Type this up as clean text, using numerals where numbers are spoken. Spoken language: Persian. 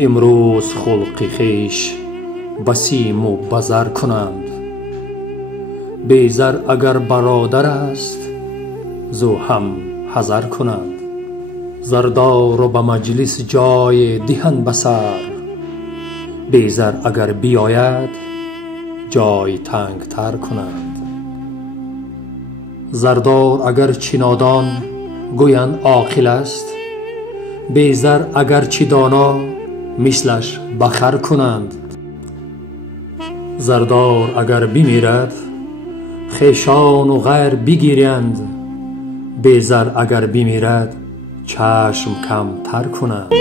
امروز خلق خویش بسیم و بزر کنند. بیزر اگر برادر است زو هم حذر کنند. زردار و به مجلس جای دهند بسر، بیزر اگر بیاید جای تنگ تر کنند. زردار اگر چه نادان گویند عاقل است، بیزر اگر چه دانا مثلش بخر کنند. زردار اگر بمیرد خویشان و غیر بگیرند، بیزر اگر بمیرد چشم کم تر کنند.